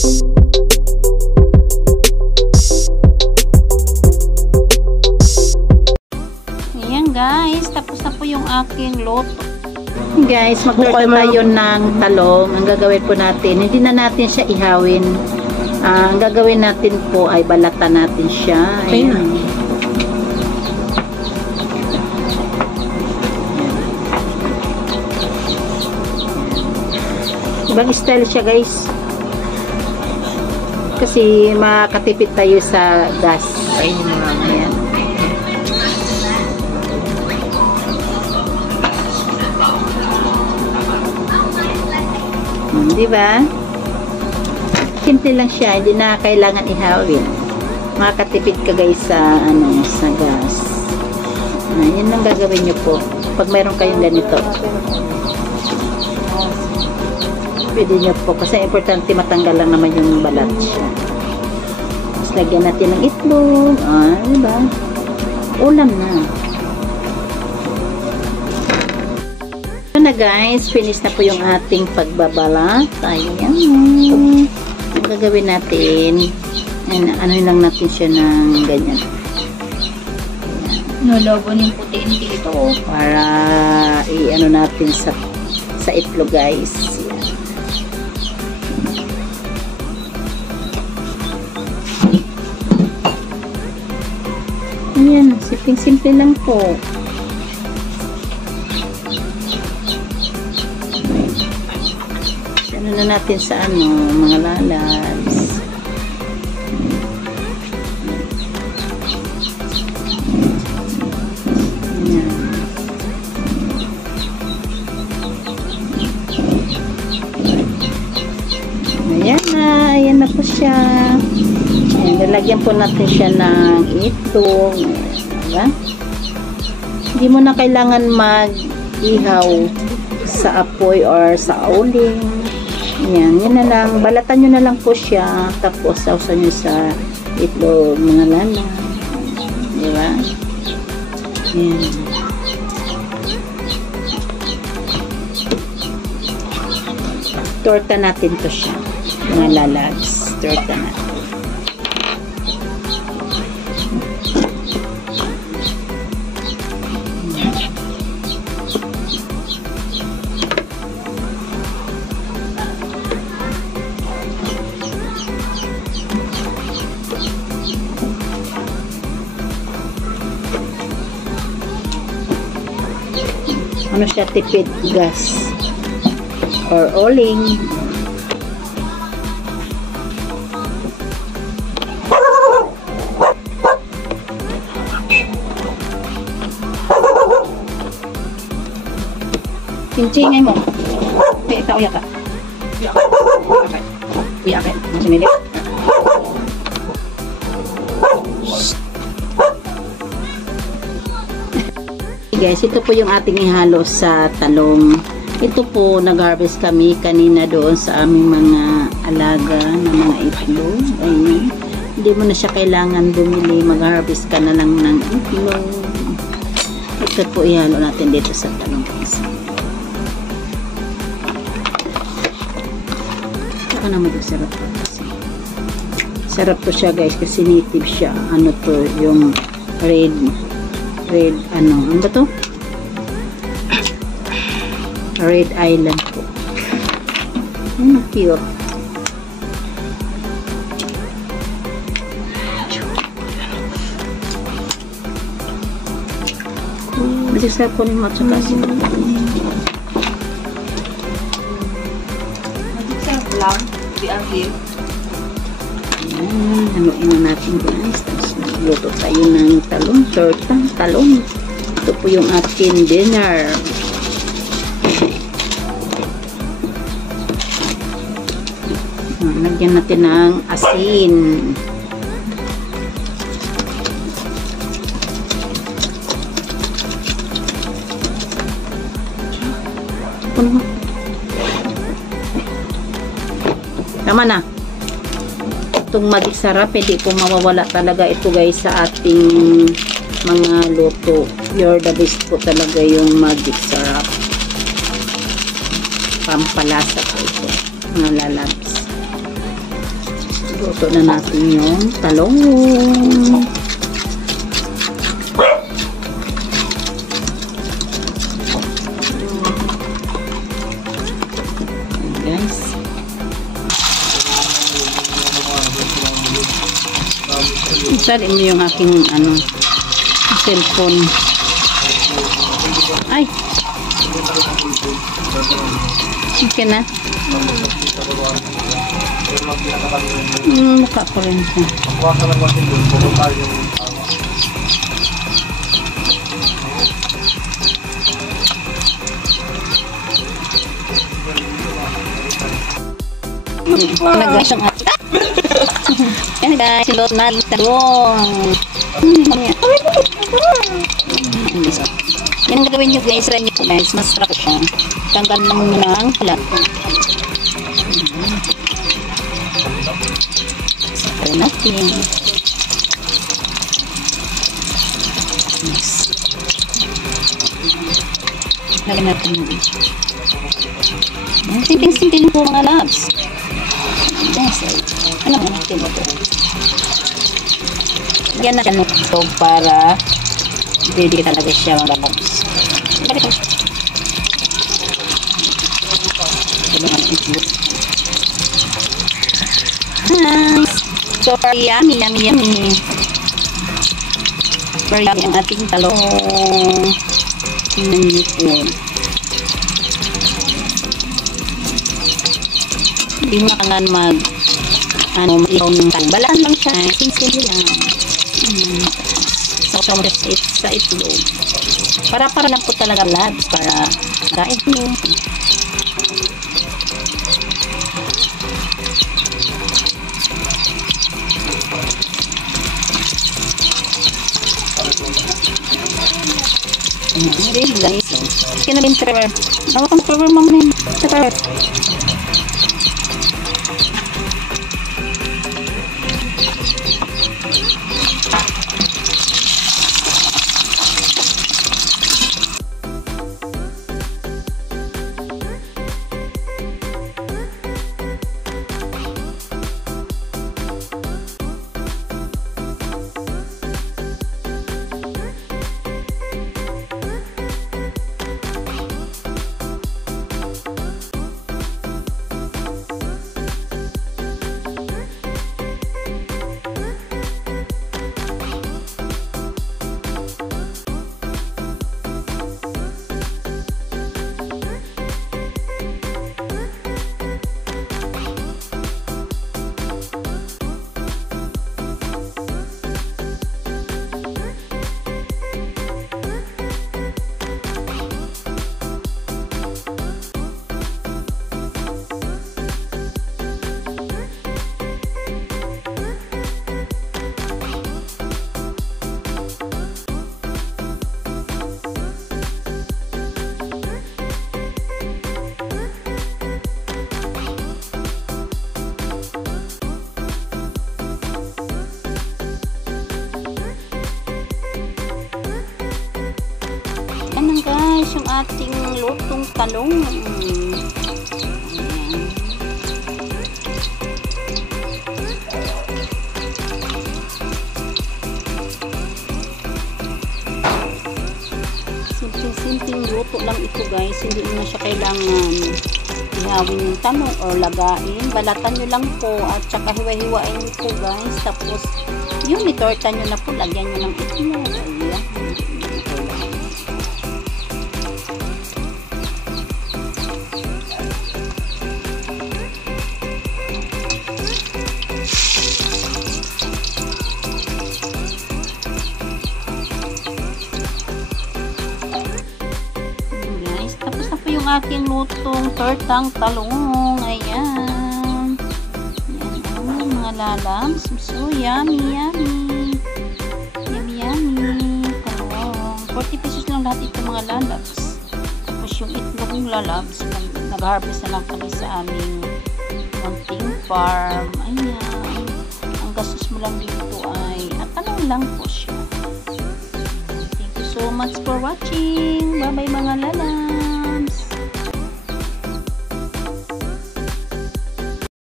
Ayan guys, tapos na po yung aking loto. Guys, magluto tayo ng talong. Ang gagawin po natin, hindi na natin siya ihawin. Ang gagawin natin po ay balatan natin siya. Ayan. Ibang style siya guys. Kasi makatipid tayo sa gas. Ayan. Diba? Simple lang siya, hindi na kailangan ihawin. Makakatipid ka guys sa sa gas. Yan lang gagawin nyo po pag mayroon kayong ganito. Pwede nyo po kasi importante matanggal lang naman yung balat siya. Tapos lagyan natin ng itlog. Diba? Ulam na. Na guys, finish na po yung ating pagbabalat. Ayan. Ang gagawin natin, ano lang natin siya ng ganyan. Nalobo ng puti dito. Para i-ano natin sa itlog guys. Ayan, simple lang po. Ano na natin sa mga lalas. Ayan na po siya. Ayan, lalagyan po natin siya ng itlog. Diba? Hindi mo na kailangan mag-ihaw sa apoy or sa uling. Yan na lang. Balatan nyo na lang po siya. Tapos, sausan nyo sa itlog, mga lala. Diba? Yan. Torta natin to siya. Mga lalags. Torta natin. Ano siya, tipid gas or oling. Kincingay mo. Kaya ikaw uyak ka. Uyak ka. Masimilit. Guys, ito po yung ating ihalo sa talong. Ito po, nag-harvest kami kanina doon sa aming mga alaga na mga itlog. Ayun. Hindi mo na siya kailangan bumili. Mag-harvest ka na lang ng itlog. Ito po ihalo natin dito sa talong. Saka naman yung sarap po kasi. Sarap po siya guys kasi native siya. Ano to, yung red, ano ba to? Red Island po. Cute. Masih saya kunin mo sa kasi. Lang, di-avil. Haluin na natin guys. Tapos magluto tayo ng talong. Tortang talong. Ito po yung ating dinner. Lagyan natin ng asin. Tama na. Itong magic sarap, hindi po mawawala talaga ito guys sa ating mga luto. You're the best po talaga yung magic sarap. Pampalasa po ito. Mga lalabs. Luto na natin yung talong. Guys. Isali mo yung aking cellphone. Ay. Okay na. Mukha ko rin siya. Nag-guys yung ati. Yan guys, silot na talong. Yan ang gagawin nyo guys, try nyo po guys, masarap siya. Tanggal lang muna ang kalat. Try natin. Yes. Lagyan natin mo. Simple-simple po mga labs. Yes, ano mo natin ito? Yan na siya ito para hindi talaga siya mga labs. So, yummy, yummy, yummy. Very yummy ang ating talong. Tingnan niyo po. Hindi mo kailangan mag-ihaw ng talong. Balaan lang siya. Simple lang. So, sa itlog. Para lang po talaga labs. Para kain nyo. Hindi guys. Kaya na rin server. Nawak ang server mo rin. Server. Ayan guys, yung ating lutong talong. Simpleng luto lang ito guys. Hindi mo na siya kailangan ihawin yung talong or lagain. Balatan nyo lang po at saka hiwa-hiwain nyo po guys. Tapos yung itorta nyo na po, lagyan nyo ng itlog. Ayan. Yung aking lutong tortang talong. Ayan. Ayan. Mga lalams. So, yummy, yummy. Yummy, yummy. Talong. 40 pesos lang lahat ito mga lalams. Tapos yung itlog ng lalams, nag-harvest na lang kami sa aming munting farm. Ayan. Ang gastos mo lang dito ay talong lang po siya. Thank you so much for watching. Bye-bye mga lalams.